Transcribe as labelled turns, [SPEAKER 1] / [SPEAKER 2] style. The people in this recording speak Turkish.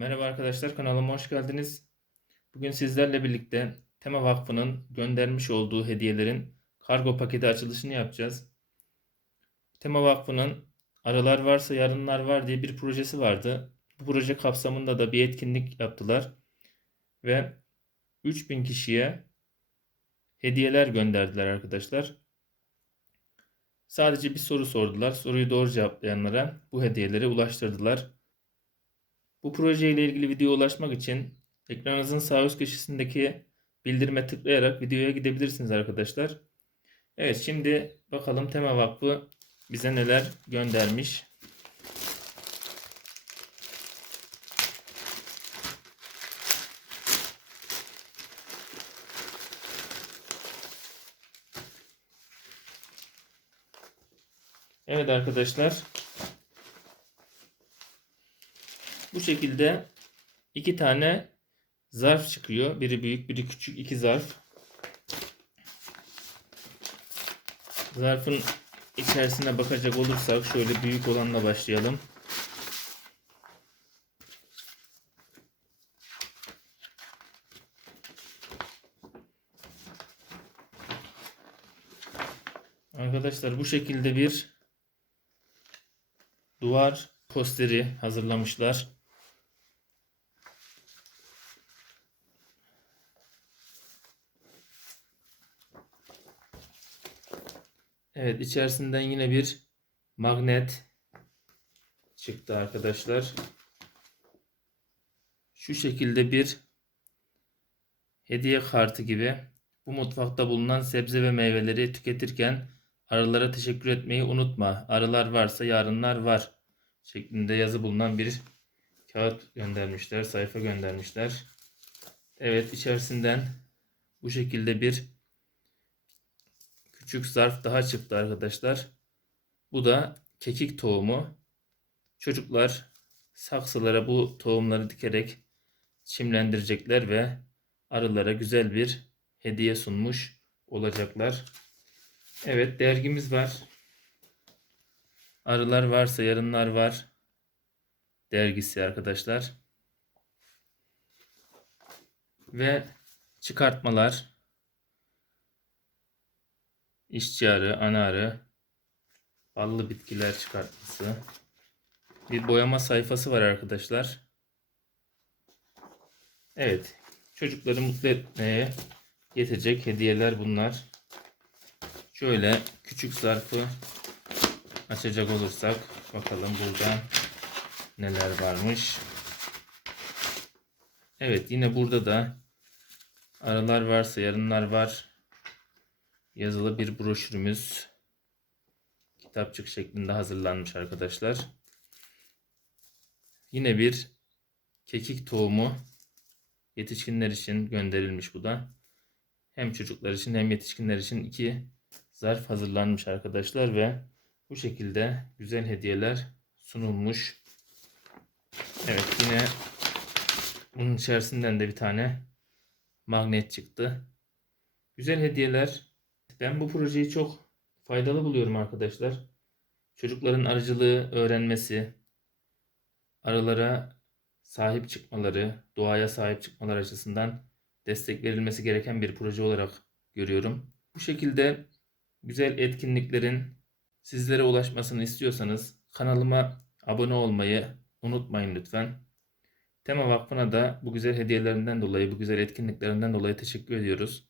[SPEAKER 1] Merhaba arkadaşlar kanalıma hoş geldiniz. Bugün sizlerle birlikte Tema Vakfı'nın göndermiş olduğu hediyelerin kargo paketi açılışını yapacağız. Tema Vakfı'nın Aralar Varsa Yarınlar Var diye bir projesi vardı. Bu proje kapsamında da bir etkinlik yaptılar ve 3000 kişiye hediyeler gönderdiler arkadaşlar. Sadece bir soru sordular. Soruyu doğru cevaplayanlara bu hediyeleri ulaştırdılar. Bu projeyle ilgili videoya ulaşmak için ekranınızın sağ üst köşesindeki bildirime tıklayarak videoya gidebilirsiniz arkadaşlar. Evet şimdi bakalım Tema Vakfı bize neler göndermiş. Evet arkadaşlar. Bu şekilde iki tane zarf çıkıyor. Biri büyük, biri küçük iki zarf. Zarfın içerisine bakacak olursak şöyle büyük olanla başlayalım. Arkadaşlar bu şekilde bir duvar posteri hazırlamışlar. Evet içerisinden yine bir magnet çıktı arkadaşlar. Şu şekilde bir hediye kartı gibi bu mutfakta bulunan sebze ve meyveleri tüketirken arılara teşekkür etmeyi unutma. Arılar varsa yarınlar var şeklinde yazı bulunan bir kağıt göndermişler, sayfa göndermişler. Evet içerisinden bu şekilde bir küçük zarf daha çıktı arkadaşlar. Bu da kekik tohumu. Çocuklar saksılara bu tohumları dikerek çimlendirecekler ve arılara güzel bir hediye sunmuş olacaklar. Evet dergimiz var. Arılar varsa yarınlar var. Dergisi arkadaşlar. Ve çıkartmalar. İşçi arı, ana arı, ballı bitkiler çıkartması. Bir boyama sayfası var arkadaşlar. Evet. Çocukları mutlu etmeye yetecek hediyeler bunlar. Şöyle küçük zarfı açacak olursak bakalım burada neler varmış. Evet yine burada da aralar varsa yarınlar var yazılı bir broşürümüz kitapçık şeklinde hazırlanmış arkadaşlar. Yine bir kekik tohumu yetişkinler için gönderilmiş bu da. Hem çocuklar için hem yetişkinler için iki zarf hazırlanmış arkadaşlar ve bu şekilde güzel hediyeler sunulmuş. Evet yine bunun içerisinden de bir tane magnet çıktı. Güzel hediyeler. Ben bu projeyi çok faydalı buluyorum arkadaşlar. Çocukların arıcılığı öğrenmesi, arılara sahip çıkmaları, doğaya sahip çıkmaları açısından destek verilmesi gereken bir proje olarak görüyorum. Bu şekilde güzel etkinliklerin sizlere ulaşmasını istiyorsanız kanalıma abone olmayı unutmayın lütfen. Tema Vakfı'na da bu güzel hediyelerinden dolayı, bu güzel etkinliklerinden dolayı teşekkür ediyoruz.